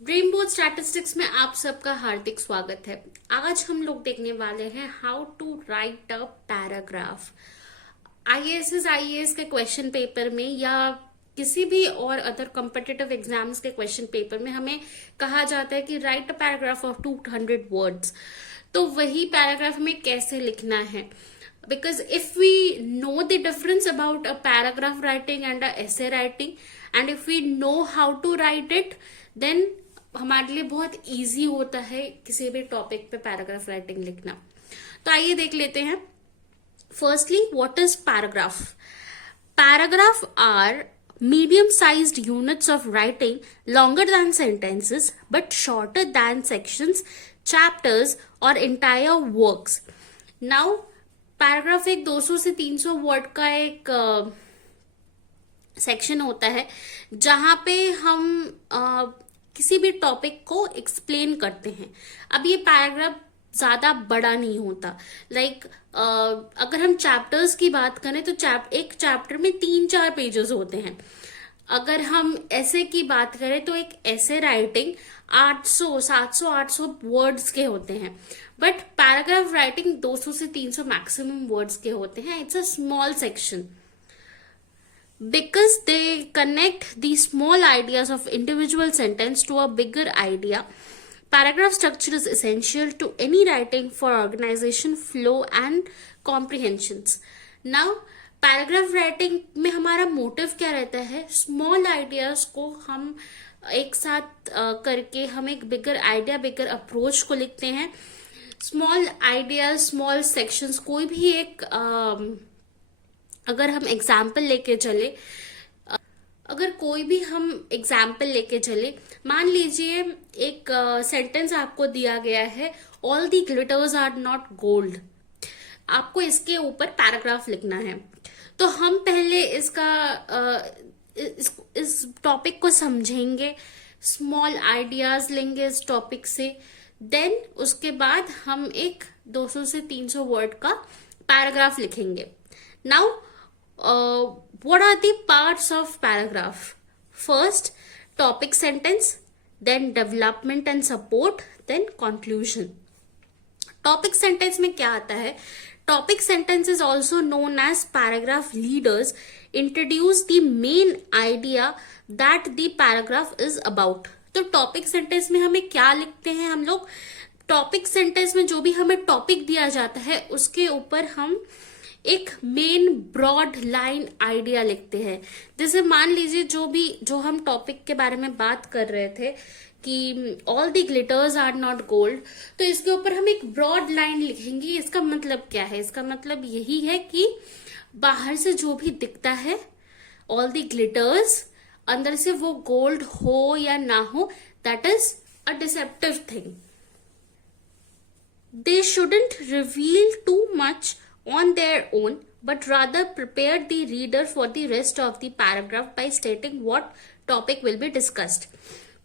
Dream board statistics में आप सबका हार्दिक स्वागत है। आज हम लोग देखने वाले हैं how to write a paragraph. IAS के क्वेश्चन पेपर में या किसी भी और अदर कॉम्पिटिटिव एग्जाम्स के क्वेश्चन पेपर में हमें कहा जाता है कि write a paragraph of 200 words. तो वही पैराग्राफ हमें कैसे लिखना है, because if we know the difference about a paragraph writing and a essay writing, and if we know how to write it, then हमारे लिए बहुत इजी होता है किसी भी टॉपिक पे पैराग्राफ राइटिंग लिखना। तो आइए देख लेते हैं। Firstly, what is paragraph? Paragraph are medium sized units of writing, longer than sentences but shorter than sections, chapters or entire works. Now paragraph एक 200 से 300 वर्ड का एक सेक्शन होता है जहां पे हम किसी भी टॉपिक को एक्सप्लेन करते हैं। अब ये पैराग्राफ ज्यादा बड़ा नहीं होता। अगर हम चैप्टर्स की बात करें तो एक चैप्टर में 3-4 पेजेस होते हैं। अगर हम ऐसे की बात करें तो एक ऐसे राइटिंग 800, 700, 800 वर्ड्स के होते हैं, बट पैराग्राफ राइटिंग 200 से 300 मैक्सिमम वर्ड्स के होते हैं। It's a small section because they connect the small ideas of individual sentence to a bigger idea. Paragraph structure is essential to any writing for organization, flow and comprehensions. Now paragraph writing में हमारा motive क्या रहता है? Small ideas को हम एक साथ करके हम एक बिगर आइडिया, बिगर अप्रोच को लिखते हैं। स्मॉल आइडियाज, स्मॉल सेक्शंस, कोई भी एक अगर कोई भी हम एग्जाम्पल लेके चले, मान लीजिए एक सेंटेंस आपको दिया गया है, all the glitters are not gold. आपको इसके ऊपर पैराग्राफ लिखना है। तो हम पहले इस टॉपिक को समझेंगे, स्मॉल आइडियाज लेंगे इस टॉपिक से, देन उसके बाद हम एक 200 से 300 वर्ड का पैराग्राफ लिखेंगे। Now what are the parts of paragraph? First, topic sentence, then development and support, then conclusion. Topic sentence में क्या आता है? Topic sentence is also known as paragraph leaders, introduce the main idea that the paragraph is about. तो topic sentence में हमें क्या लिखते हैं हम लोग? टॉपिक सेंटेंस में जो भी हमें टॉपिक दिया जाता है उसके ऊपर हम एक मेन ब्रॉड लाइन आइडिया लिखते हैं। जैसे मान लीजिए जो हम टॉपिक के बारे में बात कर रहे थे कि all the glitters are not gold, तो इसके ऊपर हम एक ब्रॉड लाइन लिखेंगे। इसका मतलब क्या है? इसका मतलब यही है कि बाहर से जो भी दिखता है ऑल दी ग्लिटर्स, अंदर से वो गोल्ड हो या ना हो, that is a deceptive thing. They shouldn't reveal too much on their own, but rather prepare the reader for the rest of the paragraph by stating what topic will be discussed.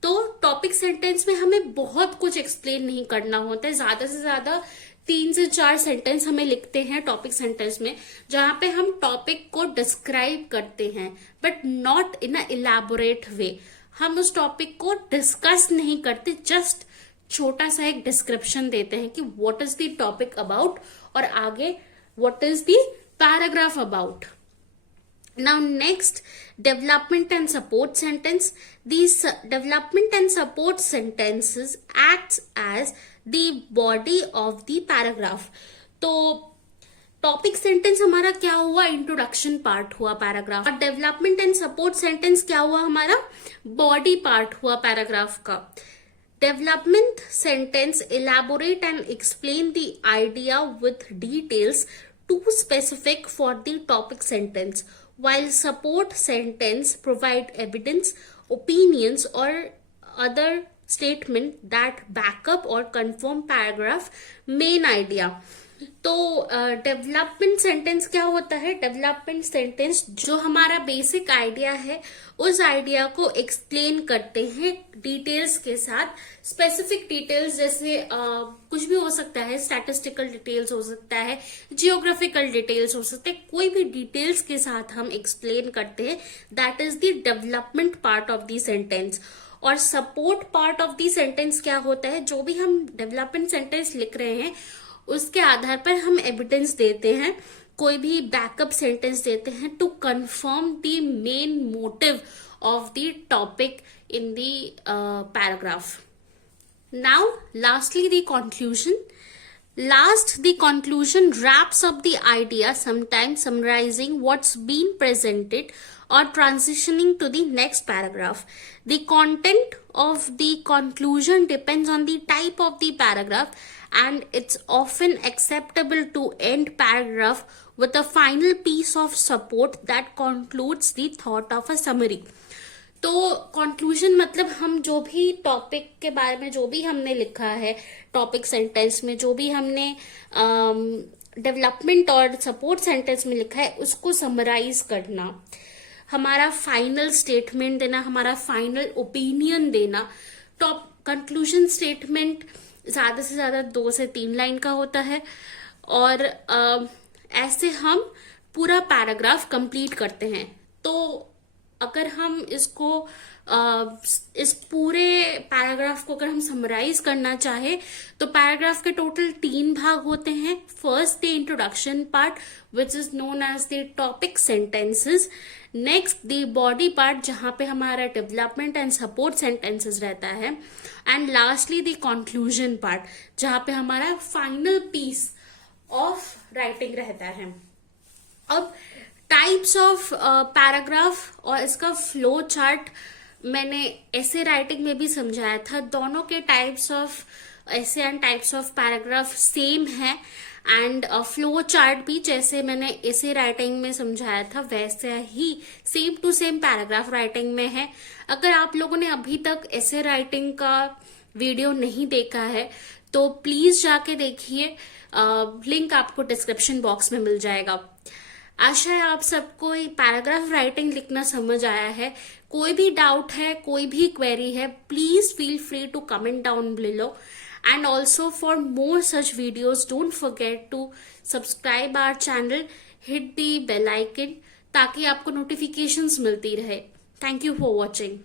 तो topic sentence में हमें बहुत कुछ explain नहीं करना होता है। ज्यादा से ज्यादा 3 से 4 सेंटेंस हमें लिखते हैं टॉपिक सेंटेंस में, जहां पे हम टॉपिक को डिस्क्राइब करते हैं, but not in a elaborate way. हम उस टॉपिक को डिस्कस नहीं करते, जस्ट छोटा सा एक डिस्क्रिप्शन देते हैं कि what is the topic about, और आगे what is the paragraph about. Now next, development and support sentence. These development and support sentences acts as the body of the paragraph. तो टॉपिक सेंटेंस हमारा क्या हुआ? Introduction part हुआ paragraph. और development and support sentence क्या हुआ? हमारा body part हुआ पैराग्राफ का। Development sentence elaborate and explain the idea with details too specific for the topic sentence, while support sentence provide evidence, opinions or other statement that back up or confirm paragraph main idea. तो development sentence क्या होता है? Development sentence जो हमारा basic idea है उस idea को explain करते हैं डिटेल्स के साथ। स्पेसिफिक डिटेल्स जैसे कुछ भी हो सकता है, स्टैटिस्टिकल डिटेल्स हो सकता है, जियोग्राफिकल डिटेल्स हो सकते हैं, कोई भी डिटेल्स के साथ हम एक्सप्लेन करते हैं। That is the development part of the sentence. और support part of the sentence क्या होता है, जो भी हम डेवलपमेंट सेंटेंस लिख रहे हैं उसके आधार पर हम एविडेंस देते हैं, कोई भी बैकअप सेंटेंस देते हैं to confirm the main motive of the topic in the paragraph. Now, lastly, the conclusion. The conclusion wraps up the idea, sometimes summarizing what's been presented or transitioning to the next paragraph. The content of the conclusion depends on the type of the paragraph, and it's often acceptable to end paragraph with a final piece of support that concludes the thought of a summary. तो conclusion मतलब हम जो भी topic के बारे में जो भी हमने लिखा है टॉपिक सेंटेंस में, जो भी हमने डेवलपमेंट और सपोर्ट सेंटेंस में लिखा है उसको समराइज करना, हमारा फाइनल स्टेटमेंट देना, हमारा फाइनल ओपिनियन देना. टॉप कंक्लूजन स्टेटमेंट ज्यादा से ज्यादा 2 से 3 लाइन का होता है और ऐसे हम पूरा पैराग्राफ कंप्लीट करते हैं. तो अगर हम इसको इस पूरे पैराग्राफ को अगर हम समराइज करना चाहे तो पैराग्राफ के टोटल 3 भाग होते हैं. First the introduction part which is known as the topic sentences. Next the body part जहां पे हमारा डेवलपमेंट एंड सपोर्ट सेंटेंसेस रहता है. And lastly the conclusion part जहां पे हमारा फाइनल पीस ऑफ राइटिंग रहता है. अब टाइप्स ऑफ पैराग्राफ और इसका फ्लो चार्ट मैंने ऐसे राइटिंग में भी समझाया था. दोनों के types of essay and types of paragraph same है एंड फ्लो चार्ट भी जैसे मैंने ऐसे राइटिंग में समझाया था वैसे ही same to same paragraph writing में है. अगर आप लोगों ने अभी तक ऐसे राइटिंग का वीडियो नहीं देखा है तो प्लीज जाके देखिए, लिंक आपको डिस्क्रिप्शन बॉक्स में मिल जाएगा. आशा है आप सबको पैराग्राफ राइटिंग लिखना समझ आया है. कोई भी डाउट है, कोई भी क्वेरी है, please feel free to comment down below. And also for more such videos don't forget to subscribe our channel, hit the bell icon ताकि आपको नोटिफिकेशंस मिलती रहे. Thank you for watching.